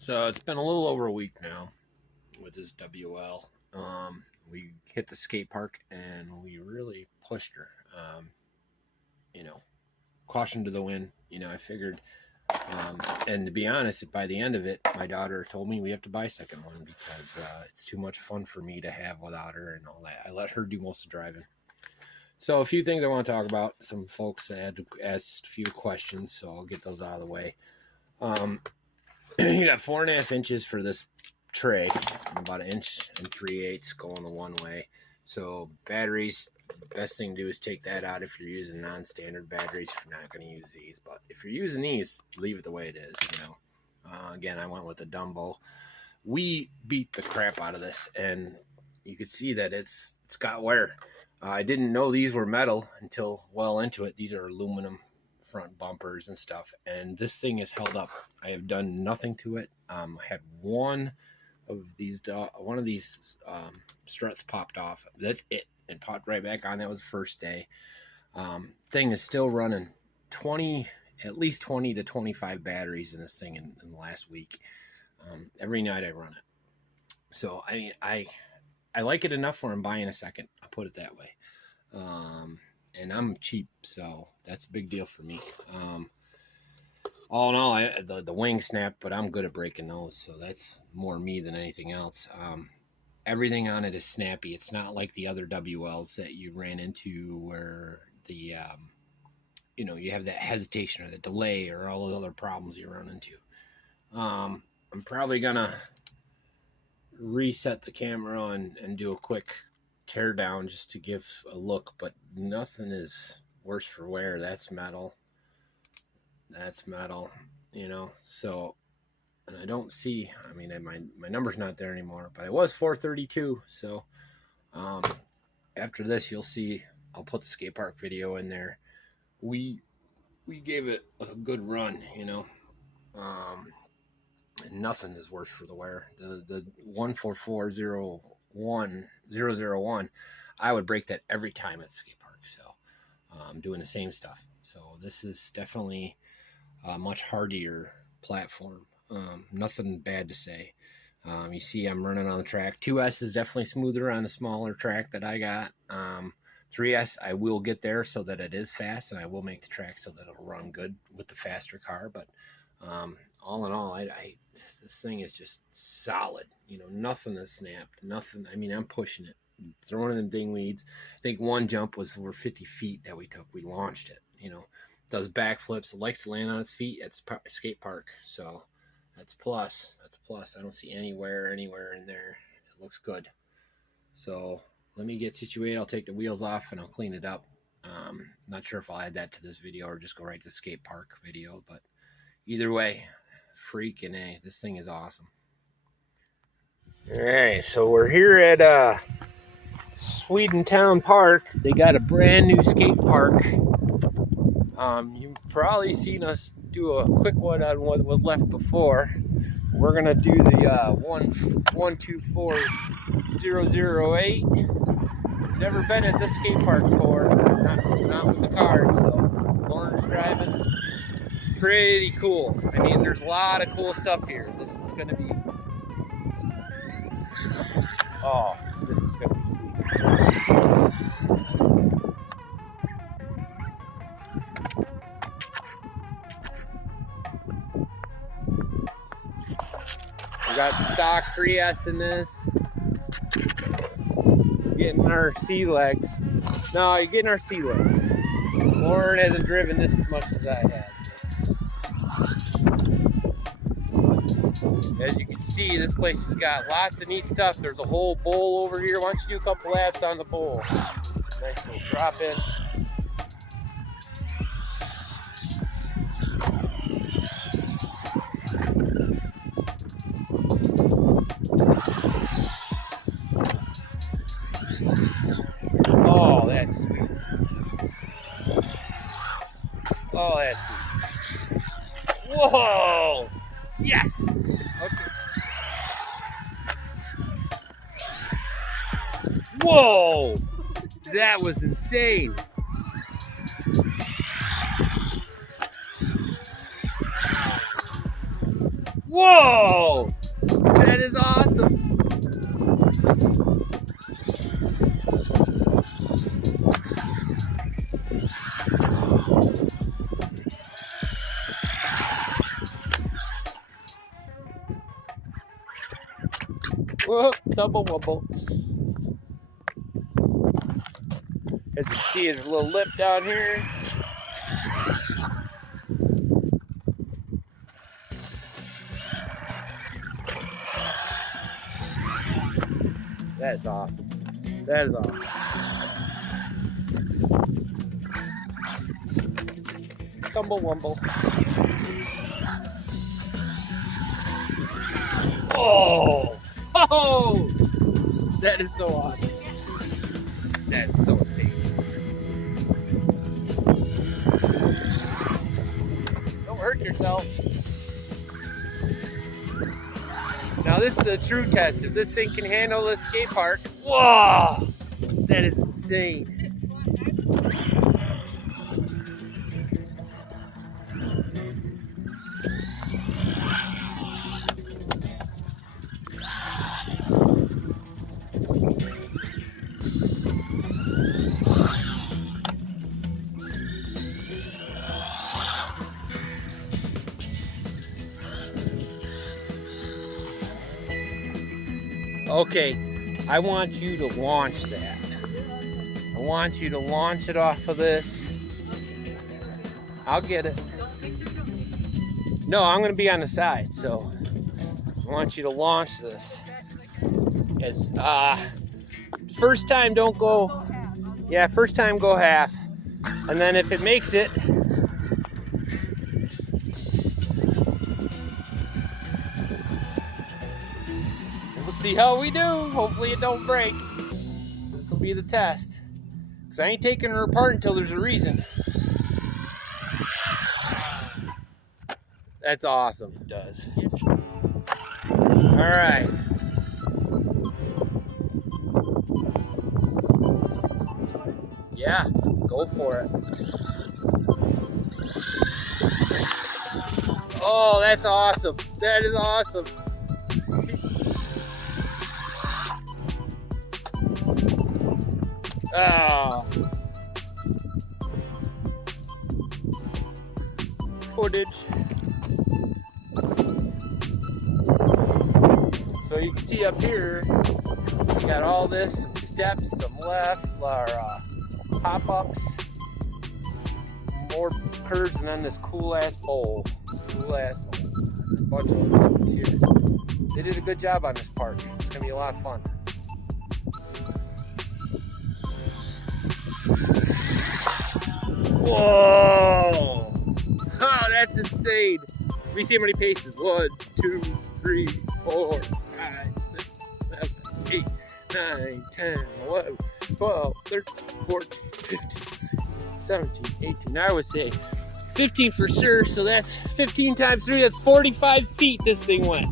So it's been a little over a week now with this WL. We hit the skate park and we really pushed her. Caution to the wind. I figured, and to be honest, by the end of it, my daughter told me we have to buy a second one because it's too much fun for me to have without her and all that. I let her do most of the driving. So a few things I want to talk about. Some folks had asked a few questions, so I'll get those out of the way. You got 4.5 inches for this tray, about 1 3/8 inches going the one way. So batteries, the best thing to do is take that out if you're using non-standard batteries. If you're not going to use these, but if you're using these, leave it the way it is. Again, I went with a Dumbo. We beat the crap out of this, and you can see that it's got wear. I didn't know these were metal until well into it. These are aluminum front bumpers and stuff, and this thing is held up. I have done nothing to it. I had one of these struts popped off. That's it, and popped right back on. That was the first day. Thing is still running at least 20 to 25 batteries in this thing in the last week. Every night I run it. So I like it enough where I'm buying a second. I'll put it that way. And I'm cheap, so that's a big deal for me. All in all, the wing snapped, but I'm good at breaking those, so that's more me than anything else. Everything on it is snappy. It's not like the other WLs that you ran into where you have that hesitation or the delay or all those other problems you run into. I'm probably gonna reset the camera and do a quick tear down just to give a look, but nothing is worse for wear. That's metal, so, and I don't see, my number's not there anymore, but it was 432. So after this, you'll see, I'll put the skate park video in there. We gave it a good run, and nothing is worse for the wear. The 14401001, I would break that every time at the skate park. So I'm doing the same stuff. So this is definitely a much hardier platform. Nothing bad to say. You see I'm running on the track. 2S is definitely smoother on the smaller track that I got. 3S, I will get there so that it is fast, and I will make the track so that it'll run good with the faster car. But all in all, this thing is just solid. Nothing is snapped. Nothing. I'm pushing it, throwing in the dingweeds. I think one jump was over 50 feet that we took. We launched it. Does backflips. It likes to land on its feet at the skate park. So that's plus. That's a plus. I don't see anywhere in there. It looks good. So let me get situated. I'll take the wheels off and I'll clean it up. Not sure if I'll add that to this video or just go right to the skate park video, but either way, freaking A, this thing is awesome. All right, so we're here at Swedentown Park. They got a brand new skate park. You've probably seen us do a quick one on what was left before. We're gonna do the 124008. Never been at this skate park before, not with the car, so Lauren's driving. Pretty cool. There's a lot of cool stuff here. This is gonna be sweet. We got the stock 3S in this. We're getting our sea legs. No, you're getting our sea legs. Lauren hasn't driven this as much as I have. As you can see, this place has got lots of neat stuff. There's a whole bowl over here. Why don't you do a couple laps on the bowl? Nice little drop in. Oh, that's sweet. Oh, that's sweet. Whoa! Yes! Okay. Whoa! That was insane. Whoa! That is awesome. Whoa, double wobble. As you see, there's a little lip down here. That is awesome. That is awesome. Tumble wumble. Oh! Oh! That is so awesome. That is so insane. Don't hurt yourself. Now this is the true test. If this thing can handle the skate park, whoa! That is insane. Okay, I want you to launch that. I want you to launch it off of this. I'll get it. No, I'm going to be on the side, so I want you to launch this. As first time, don't go. Yeah, first time go half, and then if it makes it. See how we do. Hopefully it don't break. This will be the test. Because I ain't taking her apart until there's a reason. That's awesome. It does. Alright. Yeah, go for it. Oh, that's awesome. That is awesome. Ah, footage. So you can see up here, we got all this, some steps, some left, our pop-ups, more curves, and then this cool-ass bowl. Cool-ass bowl. A bunch of them here. They did a good job on this park. It's gonna be a lot of fun. Whoa! Oh, that's insane. Let me see how many paces. 1, 2, 3, 4, 5, 6, 7, 8, 9, 10, 11, 12, 13, 14, 15, 17, 18. I would say 15 for sure. So that's 15 times 3. That's 45 feet this thing went.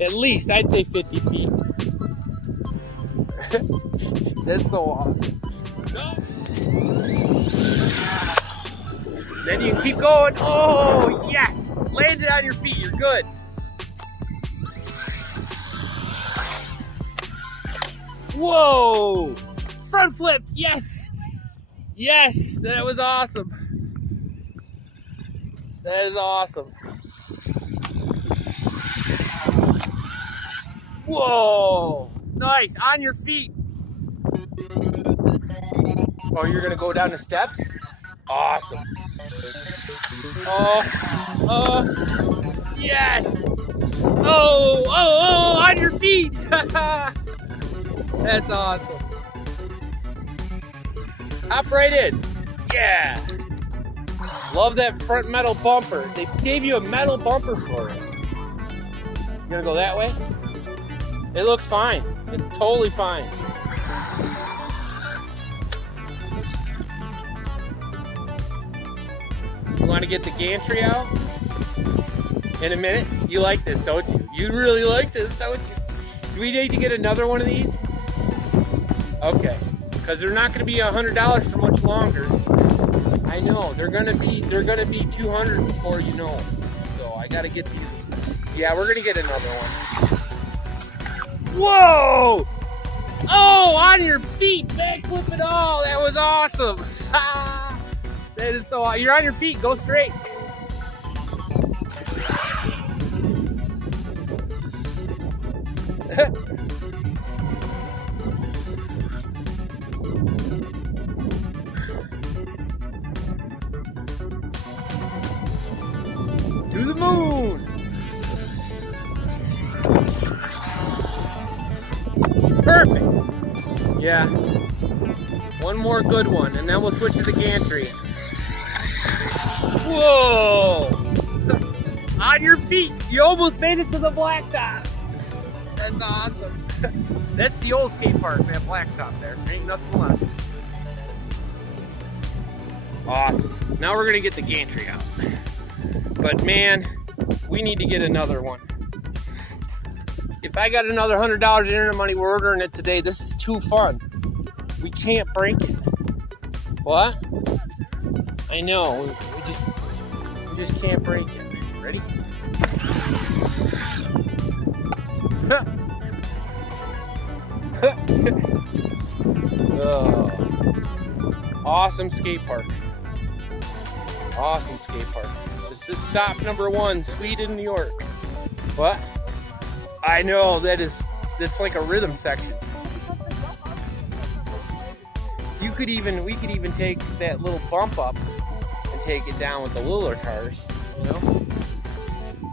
At least I'd say 50 feet. That's so awesome. Then you can keep going. Oh, yes! Land it on your feet. You're good. Whoa! Front flip. Yes! Yes! That was awesome. That is awesome. Whoa! Nice. On your feet. Oh, you're going to go down the steps? Awesome. Oh, yes. Oh, on your feet. That's awesome. Hop right in. Yeah. Love that front metal bumper. They gave you a metal bumper for it. You gonna go that way? It looks fine. It's totally fine. You want to get the gantry out? In a minute? You like this, don't you? You really like this, don't you? Do we need to get another one of these? Okay. Because they're not going to be $100 for much longer. I know. They're going to be $200 before you know it. So I got to get these Yeah, we're gonna get another one. Whoa! Oh, on your feet, backflip it all. That was awesome. That is so awesome. You're on your feet, go straight. To the moon. Perfect. Yeah. One more good one, and then we'll switch to the gantry. Whoa! On your feet. You almost made it to the blacktop. That's awesome. That's the old skate park, that blacktop there. Ain't nothing left. Awesome. Now we're gonna get the gantry out. But man, we need to get another one. If I got another $100 internet money, we're ordering it today. This is too fun. We can't break it. What? I know. We just can't break it. Ready? Oh. Awesome skate park. Awesome skate park. This is stop number 1, Sweden, New York. What? I know, that's like a rhythm section. We could even take that little bump up and take it down with the littler cars, you know?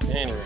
Anyways.